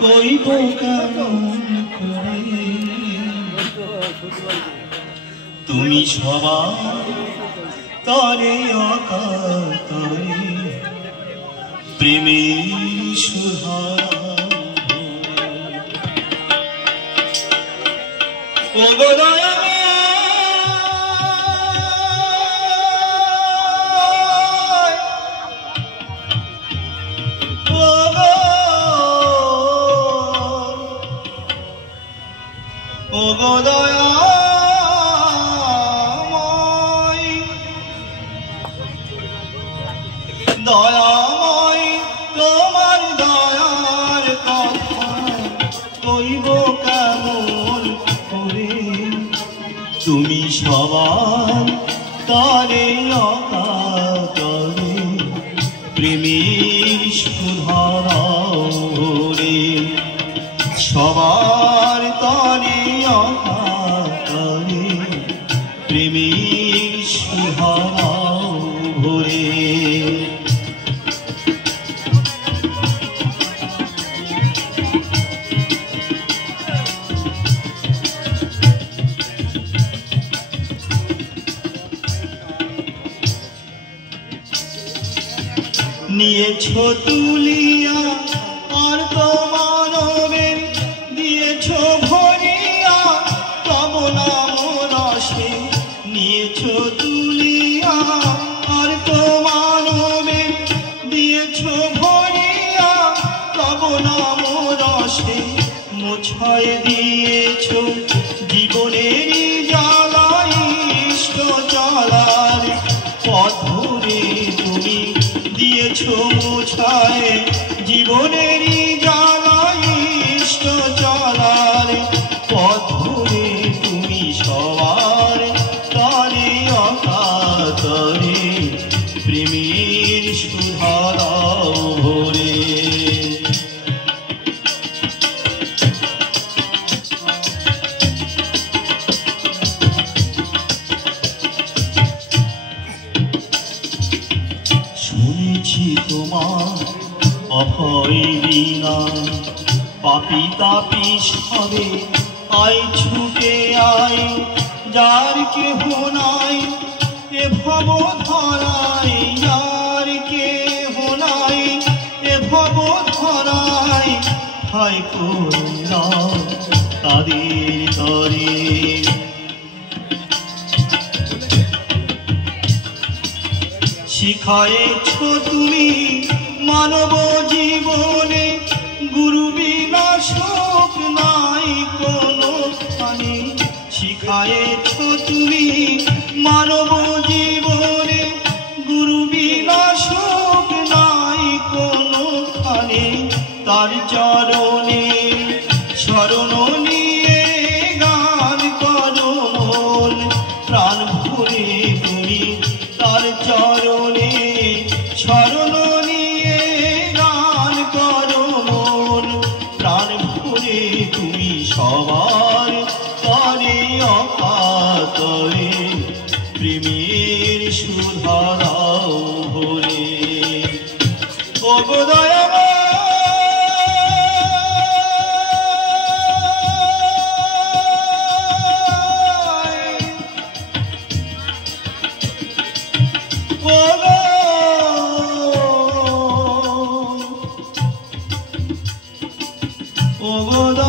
কইব কেমন করে তুমি সবার তরে অকাতরে প্রেমের সুধারা ও গো দয়া ও গো দয়াময় দয়াময় তোমার দয়ার কথা কইব কেমন করে তুমি সবার তরে অকাতরে প্রেমের সুধারা রে সবার তরে অকাতরে প্রেমের সুধারা ভরে নিয়েছো তুলিয়া আর তো মানবের দিয়েছো ভরিয়া তব নাম রসে নিয়েছো তুলিয়া আর তো মানবের দিয়েছো ভরিয়া তব নাম রসে মোছায় দিয়েছো জীবনেরই জ্বালাই ইষ্ট চলার পথ ধরে তুমি দিয়েছো মোছায় জীবনেরই জ্বালাই ইষ্ট চলার পথ ধরে তুমি সবার তরে অকাতরে প্রেমের সুধারা ভরে শুনেছি তোমার অভয় বিনায় পাপি তাপি সবে আয় ছুটে আয় যার কেহ নাই এ ভব ধরায় যার কেহ নাই এ ভব ধরায় হায় করুণা তাদের তরে শিখায়েছো তুমি মানব জীবনে গুরু বিনা সুখ নাই কোনোখানে শিখায়েছো তুমি মানব জীবনে গুরু বিনা সুখ নাই কোনোখানে তার চরণে শরণ নিয়ে গান করো মন প্রাণ ভরে তুমি তার চরণে শরণ নিয়ে গান করো মন প্রাণ ভরে তুমি সবার তরে অকাতরে প্রেমের সুধারা ভরে ও গো দয়াময় ও গো